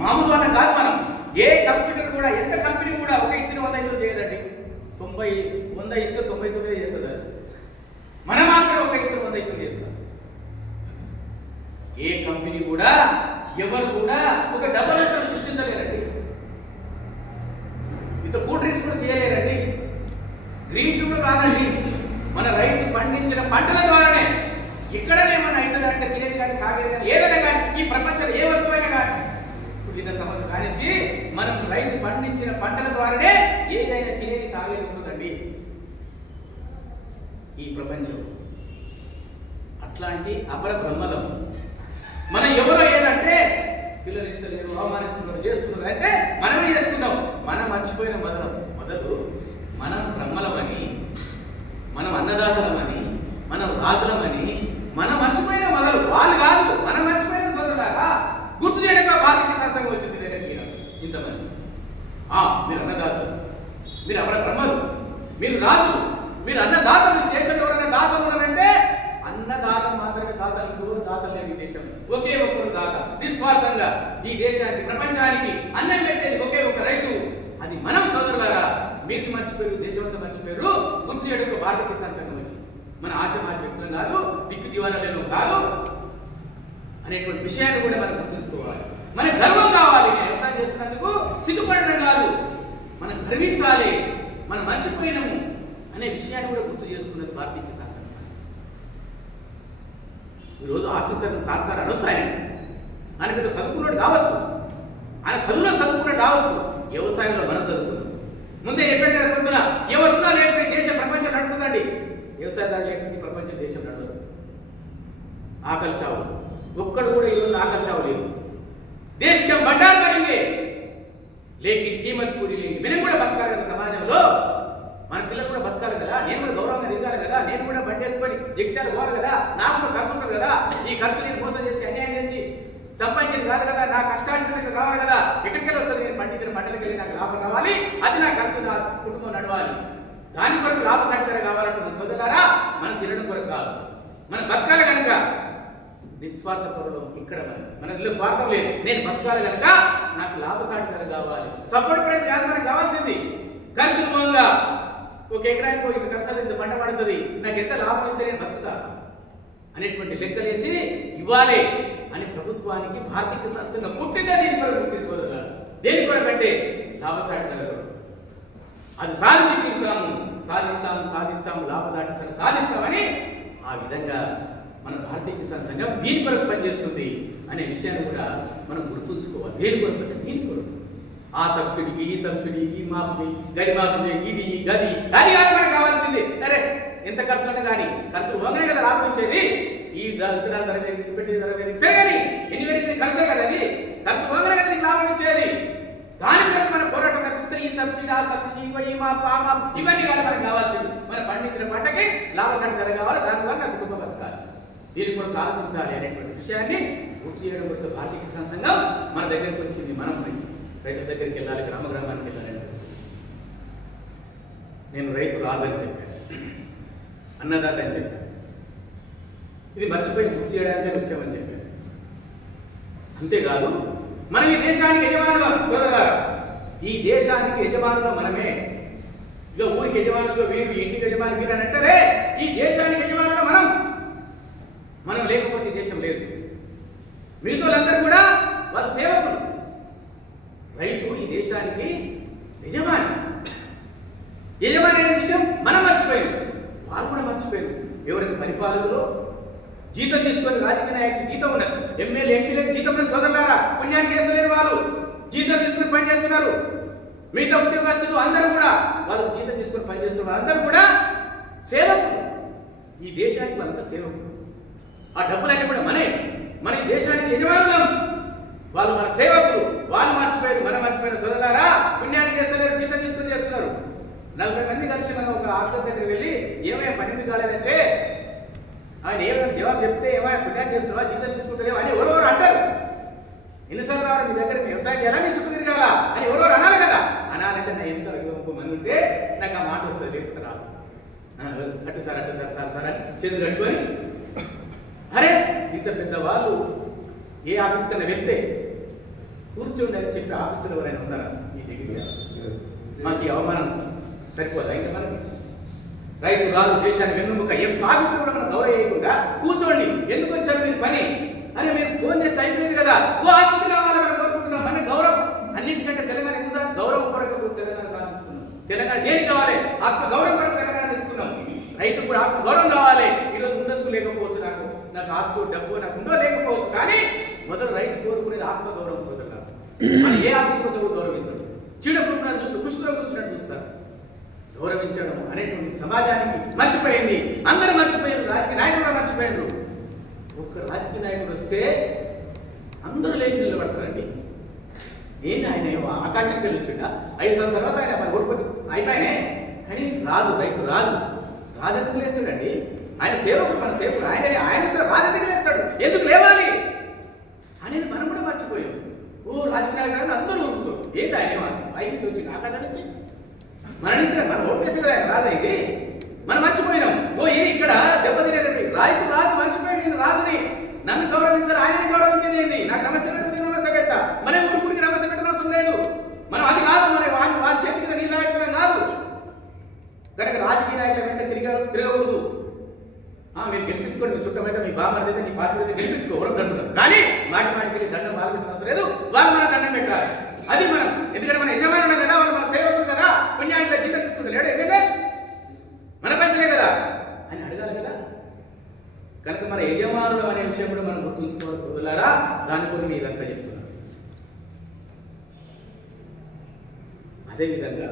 మామూలు వాళ్ళం కాదు మనం. ఏ కంప్యూటర్ కూడా, ఎంత కంపెనీ కూడా ఒక ఇద్దరు 100 ఇతరులు చేయదండి. 100 ఇస్తే 99 చేస్తుంది. మనం మాత్రం ఒక ఇద్దరు 100 ఇతరులు చేస్తాం. ఏ కంపెనీ కూడా ఎవరు కూడా ఒక డబుల్ ఎంట్రీ సృష్టించలేరండి. ఇంత కూల్ డ్రింక్స్ కూడా చేయలేరండి. గ్రీన్ టీ కూడా కాదండి. మన రైతు పండించిన పంటల ద్వారానే ఇక్కడనే మన ఐదులంటే తినేది కానీ తాగేది కానీ ఏదైనా కానీ ఈ ప్రపంచంలో ఏ వస్తువైనా కానీ పుట్టిన సమస్య కానించి మనం రైతు పండించిన పంటల ద్వారానే ఏదైనా తినేది తాగేది వస్తుందండి ఈ ప్రపంచం. అట్లాంటి అపర బ్రహ్మలం మనం ఎవరో ఏదంటే పిల్లలు ఇస్తలేరు, అవమానిస్తున్నారు, చేస్తున్నారు అంటే మనమే చేసుకుంటాం. మనం మర్చిపోయిన మొదలు మనం బ్రహ్మలమని, మనం అన్నదాతలమని, మనం రాజులమని మనం మర్చిపోయిన మొదలు వాళ్ళు కాదు, మనం మర్చిపోయిన సోదరులారా గుర్తు చేయడంగా భారతీయ సంస్థ వచ్చింది దగ్గరికి ఇంతమంది. మీరు అన్నదాతలు, మీరు అమర బ్రహ్మలు, మీరు రాజులు, మీరు అన్నదాతలు. దేశంలో ఎవరైనా దాతలు ఉన్నారంటే అన్నదాతం మాత్రమే దాతలు, ఇంకెవరు దాతలు లేదు ఈ దేశంలో. ఒకే ఒక్కరు దాత, నిస్వార్థంగా ఈ దేశానికి ప్రపంచానికి అన్నం పెట్టేది ఒకే ఒక రైతు. అది మనం సోదరులారా. మీరు మర్చిపోయారు, దేశమంతా మర్చిపోయారు. గుర్తు చేయడం భారతీయ కిసాన్ సంఘం వచ్చింది. మన ఆశమాశ వ్యక్తులం కాదు, దిక్కు దివాణాలను కాదు అనేటువంటి విషయాన్ని కూడా మనం గుర్తుంచుకోవాలి. మన గర్వం కావాలి. వ్యవసాయం చేస్తున్నందుకు సిగ్గుపడడం కాదు, మనం గర్వించాలి. మనం మర్చిపోయినాము అనే విషయాన్ని కూడా గుర్తు చేసుకున్నది భారతీయ కిసాన్ సంఘం. ఈరోజు ఆఫీసర్లు సార్ అనొచ్చు. ఆయన పెద్ద చదువుకున్నాడు కావచ్చు, ఆయన చదువులో చదువుకున్నాడు కావచ్చు, వ్యవసాయంలో మనం చదువుకున్నాం. ముందే చెప్పాడు కదా పొద్దున, ఎవరున్నా లేకపోతే దేశం ప్రపంచం నడుస్తుందండి. వ్యవసాయదారులు లేకపోతే ప్రపంచం దేశం నడవదు. ఆకలి చావు ఒక్కడు కూడా ఈరోజు ఆకలి చావు లేదు. దేశం బండారు పడింది, లేకిన్ కీమత్ పూరి లేదు. మనం కూడా బతకాలి కదా సమాజంలో. మన పిల్లలు కూడా బతకాలి కదా, నేను కూడా గౌరవంగా తిరగాలి కదా, నేను కూడా బండేసుకొని జగిత్యాలు పోవాలి కదా, నాకు కూడా ఖర్చు ఉంటుంది కదా. ఈ ఖర్చు నేను మోసం చేసి అన్యాయం చేసి సంపాదించింది కాదు కదా, నా కష్టానికి రావాలి కదా. ఎక్కడికెళ్ళి వస్తుంది? నేను పండించిన పంటలకు వెళ్ళి నాకు లాభం రావాలి, అది నా ఖర్చు, నా కుటుంబం నడవాలి. దాని కొరకు లాభసాటిగా కావాలంటున్న సోదరులారా, మనం తినడం కొరకు కాదు, మనం బతకాలి కనుక నిస్వార్థ పరుడు. ఇక్కడ మనలో స్వార్థం లేదు. నేను బతకాలి కనుక నాకు లాభసాటిగా కావాలి, సపోర్ట్ పడేది కాదు మనకు కావాల్సింది. ఖర్చు మూలంగా ఒక ఎకరానికి ఇంత ఖర్చు, ఇంత పంట పడుతుంది, నాకు ఎంత లాభం ఇస్తే నేను బతుకుతా అనేటువంటి లెక్కలేసి ఇవ్వాలి అని ప్రభుత్వానికి భారతీయ సంస్థగా పుట్టిందా దీని కొరకు సోదరులారా. దేని కొరకంటే లాభసాటిగా అది సాధించి తీరుతాము, సాధిస్తాము, లాభదాటి సాధిస్తామని ఆ విధంగా మన భారతీయ కిసాన్ సంఘం దీని కొరకు పనిచేస్తుంది అనే విషయాన్ని కూడా మనం గుర్తుంచుకోవాలి. దేని కొరకు అంటే దీని కొరకు. ఆ సబ్సిడీకి, ఈ సబ్సిడీకి, మాఫ్ చేయి, గది మాఫ్ చేయి, ఇది గది అది కాదు మనకు కావాల్సింది. సరే ఎంత ఖర్చు అంటే కానీ ఖర్చు వంగనే కదా లాభం ఇచ్చేది. ఈ విత్తనాల ధర పెరిగింది, పెట్టే ధర పెరిగింది, ఎన్ని పెరిగింది ఖర్చే కదా. అది ఖర్చు వంగనే కదా నీకు లాభం ఇచ్చేది. దాని మీద మన పోరాటం కనిపిస్తే ఈ సబ్సిడీ, ఆ సబ్సిడీ, ఇవన్నీ కాదు మనకు కావాల్సింది. మనం పండించిన పంటకి లాభసాటి ధర కావాలి, దానివల్ల నా కుటుంబం బతకాలి. దీని కొరకు ఆలోచించాలి అనేటువంటి విషయాన్ని గుర్తు చేయడం కొరకు భారతీయ కిసాన్ సంఘం మన దగ్గరికి వచ్చింది. మనం రైతుల దగ్గరికి వెళ్ళాలి, గ్రామానికి వెళ్ళాలి. నేను రైతు రాదని చెప్పాను, అన్నదాత అని చెప్పాను. ఇది మర్చిపోయి గుర్తు చేయడానికే వచ్చామని చెప్పాను. అంతేకాదు మనం ఈ దేశానికి యజమానులం చూడగారు. ఈ దేశానికి యజమానులం మనమే. ఇక ఊరికి యజమానులు వీరు, ఇంటికి యజమాని వీరు అని అంటారే, ఈ దేశానికి యజమానులం మనం లేకపోతే ఈ దేశం లేదు. మిగతా వాళ్ళందరూ కూడా వారు సేవకులు. రైతు ఈ దేశానికి యజమాని. యజమాని అనే విషయం మనం మర్చిపోయాం, వాళ్ళు కూడా మర్చిపోయారు. ఎవరైతే పరిపాలకులు జీతం తీసుకొని, రాజకీయ నాయకులు జీతం ఉన్నారు, ఎమ్మెల్యే ఎంపీలకు జీతం ఉన్న సోదరులారా పుణ్యాన్ని చేస్తలేరు. వాళ్ళు జీతం తీసుకుని పనిచేస్తున్నారు. మిగతా ఉద్యోగస్తులు అందరూ కూడా వాళ్ళు జీతం తీసుకుని పనిచేస్తున్నారు. అందరూ కూడా సేవకులు. ఈ దేశానికి వాళ్ళంతా సేవకులు. ఆ డబ్బులన్నీ కూడా మన ఈ దేశానికి యజమానులం. వాళ్ళు మన సేవకులు. వాళ్ళు మర్చిపోయారు, మనం మర్చిపోయిన సోదరులారా పుణ్యాన్ని చేస్తలేరు, జీతం తీసుకుని చేస్తున్నారు. 40 మంది కలిసి మనం ఒక ఆఫీసర్ దగ్గరికి వెళ్ళి ఏమైనా పని కాలేదంటే ఆయన ఏమైనా జవాబు చెప్తే ఏమైనా పుణ్యాన్ని చేస్తున్నావా, జీతం తీసుకుంటారేమో అని ఎవరెవరు అంటారు. ఎన్నిసార్లు రావాలి మీ దగ్గర, వ్యవసాయం చేయాలా, మీ చుట్టూ తిరగాల అని ఎవరెవరు అనాలి కదా. అనాలంటే నా ఎంత 30 మంది ఉంటే నాకు ఆ మాట వస్తుంది, లేకపోతే రాదు. అటు సార్ అని చేతులు కట్టుకొని, అరే ఇంత పెద్ద వాళ్ళు ఏ ఆఫీస్ కన్నా వెళ్తే కూర్చోండి అని చెప్పి ఆఫీసులో ఎవరైనా ఉన్నారా ఈ జగిత్యాల? మాకు ఈ అవమానం సరిపోదా ఇంకా మనకి? రైతు రాదు దేశాన్ని వెన్నుముక ఆఫీసులో కూడా మనం గౌరవకుండా కూర్చోండి, ఎందుకు వచ్చారు మీరు పని అని మీరు ఫోన్ చేస్తే అయిపోయింది కదా. ఓ ఆస్తి కావాలని మనం కోరుకుంటున్నాం, మన గౌరవం అన్నింటికంటే తెలంగాణ ఎందుకు గౌరవం కొరకు తెలంగాణ సాధించుకున్నాం. తెలంగాణ దేనికి కావాలి? ఆత్మ గౌరవం కొరకు తెలంగాణ తెచ్చుకున్నాం. రైతు కూడా ఆత్మ గౌరవం కావాలి. ఈరోజు ఉండొచ్చు లేకపోవచ్చు, నాకు ఆస్తి డబ్బు నాకు ఉందో లేకపోవచ్చు, కానీ మొదలు రైతు కోరుకునేది ఆత్మ గౌరవం. సోదరులు మనం ఏ ఆత్మతో గౌరవించడం, చీడపురుగులను చూసి కుష్ఠరోగం చూసినట్టు చూస్తారు. గౌరవించడం అనేటువంటి సమాజానికి మర్చిపోయింది. అందరూ మర్చిపోయారు, రాజకీయ నాయకులు కూడా మర్చిపోయారు. ఒక్క రాజకీయ నాయకుడు వస్తే అందరూ లేచి నిలబడతారండి. ఏంటి ఆయన ఆకాశానికి వెళ్ళి వచ్చిండా? 5 సంవత్సరాల తర్వాత ఆయన మన ఓడిపోతే అయిపోయినే. కానీ రాజు, రైతు రాజు ఎందుకు లేస్తాడండి? ఆయన సేవకుడు, మన సేవకుడు ఆయన రాజు ఎందుకు లేస్తాడు? ఎందుకు లేవాలి అనేది మనం కూడా మర్చిపోయాం. ఓ రాజకీయ నాయకుడు అందరూ ఊరుకోరు. ఏంటి ఆయన పై నుంచి వచ్చింది, ఆకాశం నుంచి మనం ఓట్లేస్తే కదా ఆయన రాజు ఇది. మనం మర్చిపోయినాం. ఓ ఇది ఇక్కడ దెబ్బతినేదండి. రైతు రాజు మర్చిపోయి నేను రాజుని, నన్ను గౌరవించారు, ఆయనని గౌరవించేది ఏంది? నాకు నమస్తే పెట్ట మన ఊరికి నమస్తే పెట్టడం అవసరం లేదు. మనం అది కాదు, మన వాళ్ళ చేతి కింద నీ నాయకులం కాదు. కనుక రాజకీయ నాయకుల వెంట తిరగకూడదు. మీరు గెలిపించుకోండి, మీ చుట్టమైతే మీ బామర్ది అయితే నీ పార్టీ అయితే గెలిపించుకో, ఎవరు దండుతారు. కానీ మాటికి దండం బాధపెట్టడం అవసరం లేదు. వాళ్ళు మన దండం పెట్టాలి. అది మనం, ఎందుకంటే మన యజమానులు కదా, వాళ్ళు మన సేవకులు కదా, పుణ్యానికి జీతం తీసుకుంటారు. ఎమ్మెల్యే మన పైసలే కదా అని అడగాలి కదా. కనుక మన యజమానులు అనే విషయం కూడా మనం గుర్తుంచుకోవాలి సోదరులారా. దానికోసం ఇదంతా చెప్తున్నాను. అదేవిధంగా